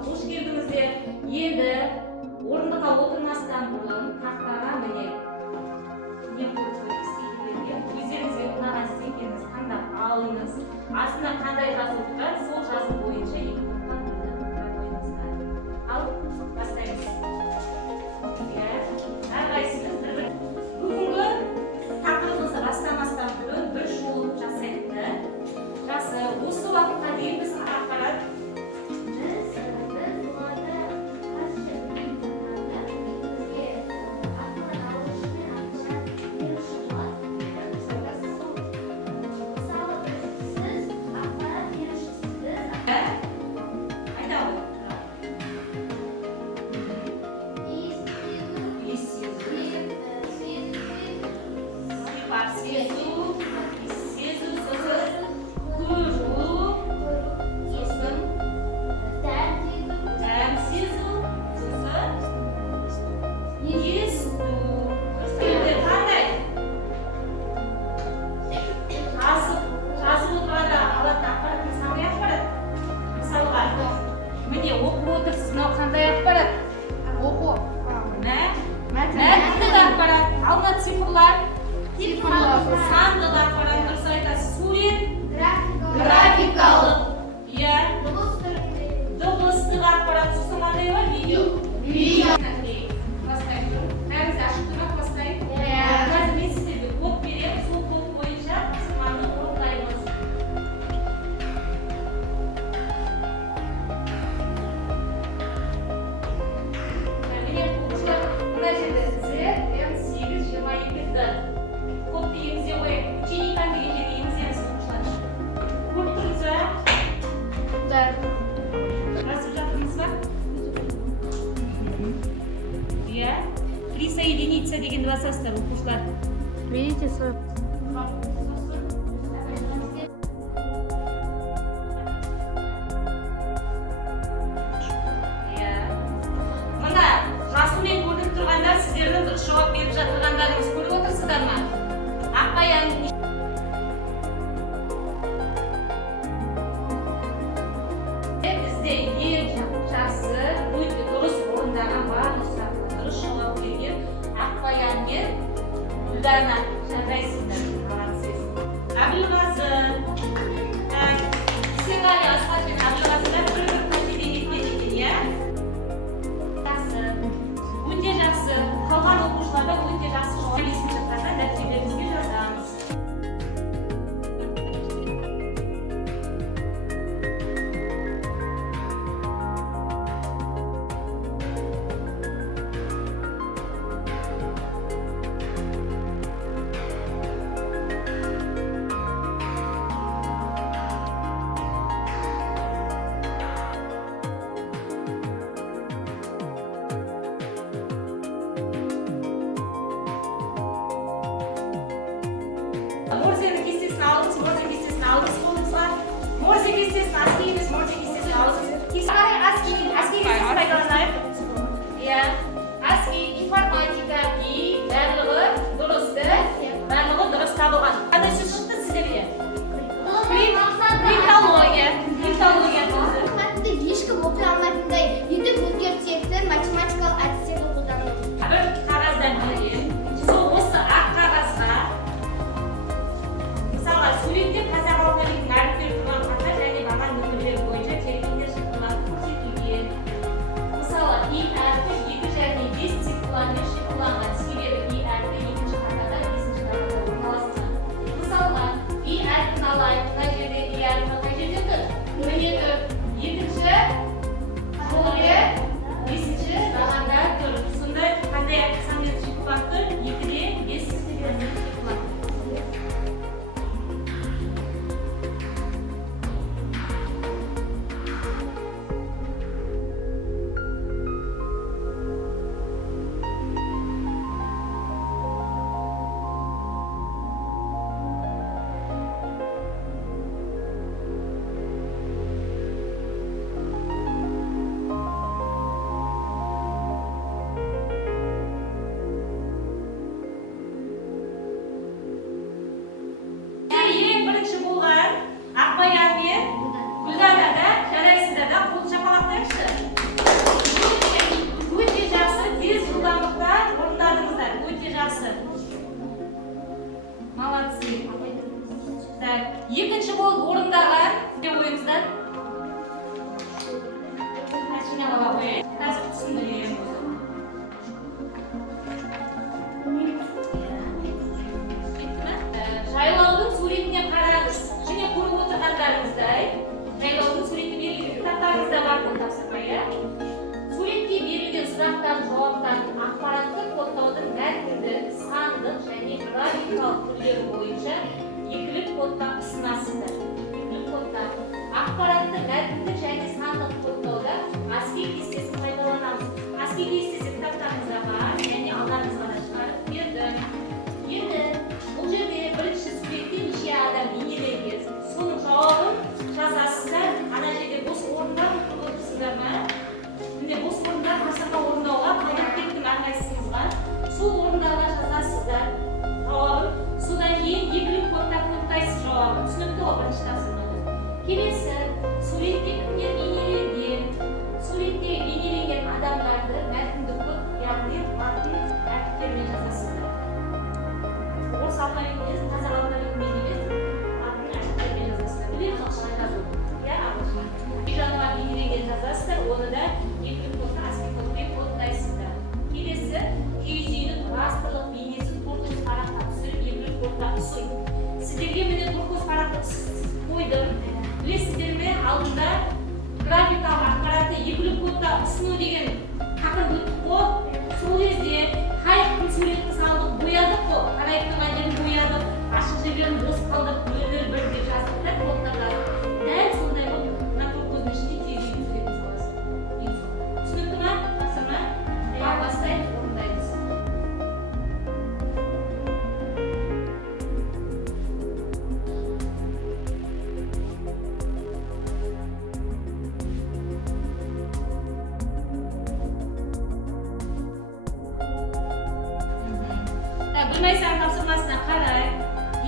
Hoş келдіңіздер. Енді орындыққа отырмастан бұрын тақтаға міне не қойып стикерлерге өздеріңізге ұнаған стикеріңізді таңдап алыңыз. Астына қандай жазылып тұр, сол жазу бойынша екі топқа бөліп қойыңыздар. Ал бастаймыз. Әрқайсымыз бір-бір бүгінгі тақырыбымызды бастамастан бұрын бір шолып жасайды. Жақсы, осы уақытқа дейін біз ақпарат сандық ақпарат дұрыс айтасыз. Сурет графикалық. Иә. Дыбыстық ақпарат сосын қандай бар? Видео. Бастайық. Бәріңіз ашық тұрмақ бастайық. Қазір мен сіздерге код беремін. Сол код бойынша тапсырманы орындаймыз. Міне оқушылар мына жерде Z-M822D. Koptu eğimize koyayım. Üçüncü ben de gece eğimizleri sonuçlar. Kurtulsa. Да. Nasıl yaptınız var? Ya. Присоединиться деген два состава оқушылар. Видите свой? Мына жасылмен көрініп тұрғандар сіздердің дұрыс жауап беріп жатырғандарыңыз көріп отырсыздар ма? Ақбаян бізде ең жақсы өте дұрыс орындаған барлық сұраққа дұрыс жауап берген Ақбаян мен Гүлдана. Жарайсыздар. Әбілғазы. Сенғали Асқар мен Әбілғазыда бір-бір қателік еткен екен, иә? Өте жақсы. Қалған оқушыларда өте жақсы жауап беріп жатқанда дәптерлеріңізге жазамыз. Морзе кестесін алдыңыз, Морзе кестесін алдыңыз қолыңызға. Морзе кестесін аски емес, Морзе кестесін алдыңыз. Аски кестесін пайдаланайық. Иә. Аски, информатика, и барлығы дұрысты, барлығы дұрыс табылған. Қандай сөз шықты сіздерге? Принтология. Математикті ешкім оқи алмайтындай етіп өзгертетін математикалық әдістерді қолданады. Бір қағаздан бөлген, сол осы ақ қағазға мысалға суретте қазақ алфавитінің әріптері тұрған қатар және баған нөмірлері бойынша терминдер шыққылар көрсетілген. Мысалы, и әрпі 2 Екінші болып орындаған деп ойыңыздар? Жинап ала қояйын. Қазір түсіндірейін. Жайлаудың суретіне қараңыз. Және көріп отырғандарыңыздай, жайлаудың суреті берілген кітаптарыңызда бар бұл тапсырма, иә? Суретке берілген сұрақтан жауаптардың ақпараттық кодтаудың мәтіндік, сандық және графикалық түрлері бойынша екілік кодта ұсынасыздар. Екілік кодта ақпаратты мәтіндік және сандық кодтауда ASCII кестесін пайдаланамыз. ASCII кестесі кітаптарыңызда бар және алдарыңызға да шығарып бердім. Енді бұл жерде бірінші суретте неше адам бейнеленген, соның жауабын жазасыздар. Ана жерде бос орындар отырсыздар ма? Міне бос орындар қасақа орындауға қалдырып кеттім әрқайсыңызға. Сол орындарға жазасыздар жауабын. Содан кейін екілік кодта кодтайсыз жауабын. Түсінікті ғой бірінші тапсырмамыз. Келесі суретте кімдер бейнеленген? Суретте бейнеленген адамдарды мәтіндік код, яғни латын әріптерімен жазасыздар. Орыс алфавитімен, қазақ алфавитімен емес, латын әріптерімен жазасыздар. Білесіз қалай жазу? Иә, ағылшын. Bir жануға бейнеленген жазасыздар, оны да екілік кодта ASCII кодпен кодтайсыздар. Келесі киіз үйдің растрлық бейнесін корпус параққа түсіріп екілік кодта ұсын. Сіздерге міне корпус парақты қойдым. Білесіздер ме, алдында графикалық ақпаратты екілік кодта ұсыну деген тақырып өттік қой. Сол кезде қайықтың суретін салдық, боядық қой. Қайықтың жерін боядық, ашық жерлерін бос қалдырып, нөл-нөл бір деп жаздық та кодтарға. Дәл сондай болып, мына топ көздің ішінде киіз үйдің суретін саласыз. Түсінікті ма? Тапсырма? Ал бастаймыз, орындаймыз. Білмайсаң тапсырмасына қарай.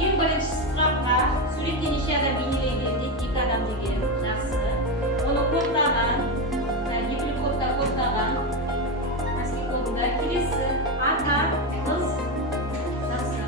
Ең бірінші сұраққа суретте неше адам бейнеленген дейді, 2 адам деген. Жақсы. Оны кодтаған, екілік кодта кодтаған. ASCII кодында келесі ата, қыз. Жақсы.